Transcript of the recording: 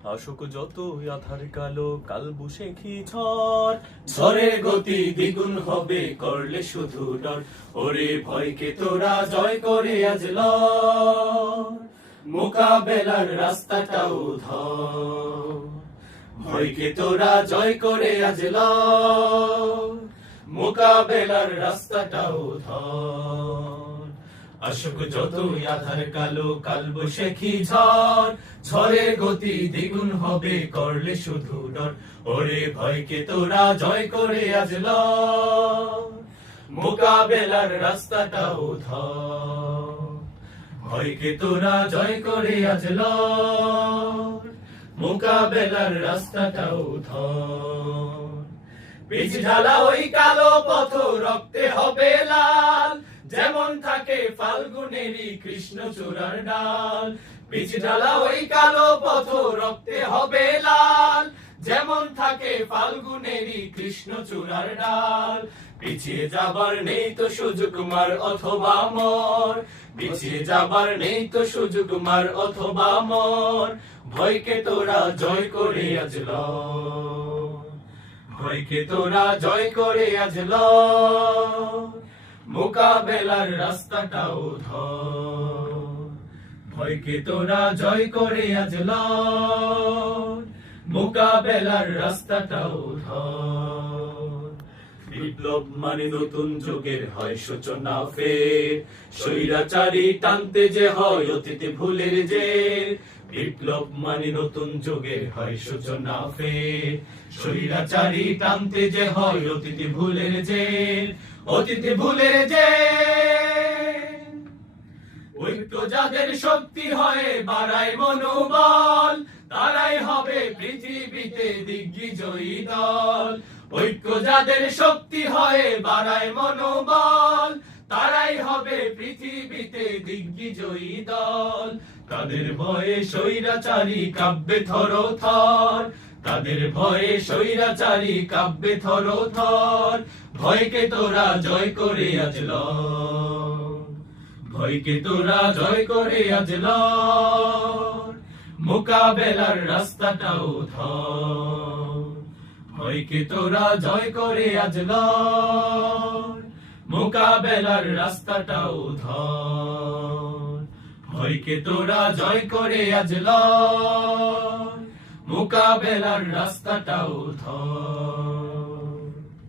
আসুক যত আধার কালো কাল বৈশাখী ঝড়, ঝড়ের গতি দ্বিগুণ হবে করলে শুধু ডর। ওরে ভয়কে তোরা জয় করে আজ লড়, মোকাবেলার রাস্তাটাও ধর। ভয়কে তোরা জয় করে আজ লড়, মোকাবেলার রাস্তাটাও ধর। আসুক যতই আধার কালো কাল বৈশাখী ঝড়, ঝড়ের গতি দ্বিগুণ হবে করলে শুধু ডর। ওরে ভয়কে তোরা জয় করে আজ লড়, মোকাবেলার রাস্তাটাও ধর। ভয়কে তোরা জয় করে আজ লড়, মোকাবেলার রাস্তাটাও ধর। বীজ ঢালা ওই কালো পথ রক্তে হবে লাল, যেমন থাকে ফাল্গুনেরই কৃষ্ণচূড়ার ডাল। বীজ ঢালা ওই কালো পথ রক্তে হবে লাল, যেমন থাকে ফাল্গুনেরই কৃষ্ণচূড়ার ডাল। পিছিয়ে যাবার নেই তো সুযোগ মার অথবা মর, পিছিয়ে যাবার নেই তো সুযোগ মার অথবা মর। ভয়কে তোরা জয় করে আজ লড়, ভয়কে তোরা জয় করে আজ লড়, মোকাবেলার রাস্তাটাও ধর। ভয়কে তোরা জয় করে আজ লড়, মোকাবেলার রাস্তাটাও ধর। বিপ্লব মানে নতুন যুগের হয় সূচনা ফের, স্বৈরাচারী টানতে যে হয় অতীতে ভুলের জের। বিপ্লব মানে নতুন যুগের হয় সূচনা ফের, স্বৈরাচারী টানতে যে হয় অতীতে ভুলের জের। অতীতে ভুলের জের, ঐক্য যাদের শক্তি হয় বাড়ায় মনোবল, তারাই হবে পৃথিবীতে দিগ্বিজয়ী দল। ঐক্য যাদের শক্তি হয় বাড়ায় মনোবল, তারাই হবে পৃথিবীতে দিগ্বিজয়ী দল। তাদের ভয়ে স্বৈরাচারী কাব্যে থরথর, তাদের ভয়ে স্বৈরাচারী কাব্যে থরথর। ভয়কে তোরা জয় করে আজ লড়, ভয়কে তোরা জয় করে আজ লড়, মোকাবেলার রাস্তাটাও ধর। ভয়কে তোরা জয় করে আজ লড়, মোকাবেলার রাস্তাটাও ধর। ভয়কে তোরা জয় করে আজ লড়, মোকাবেলার রাস্তাটাও ধর।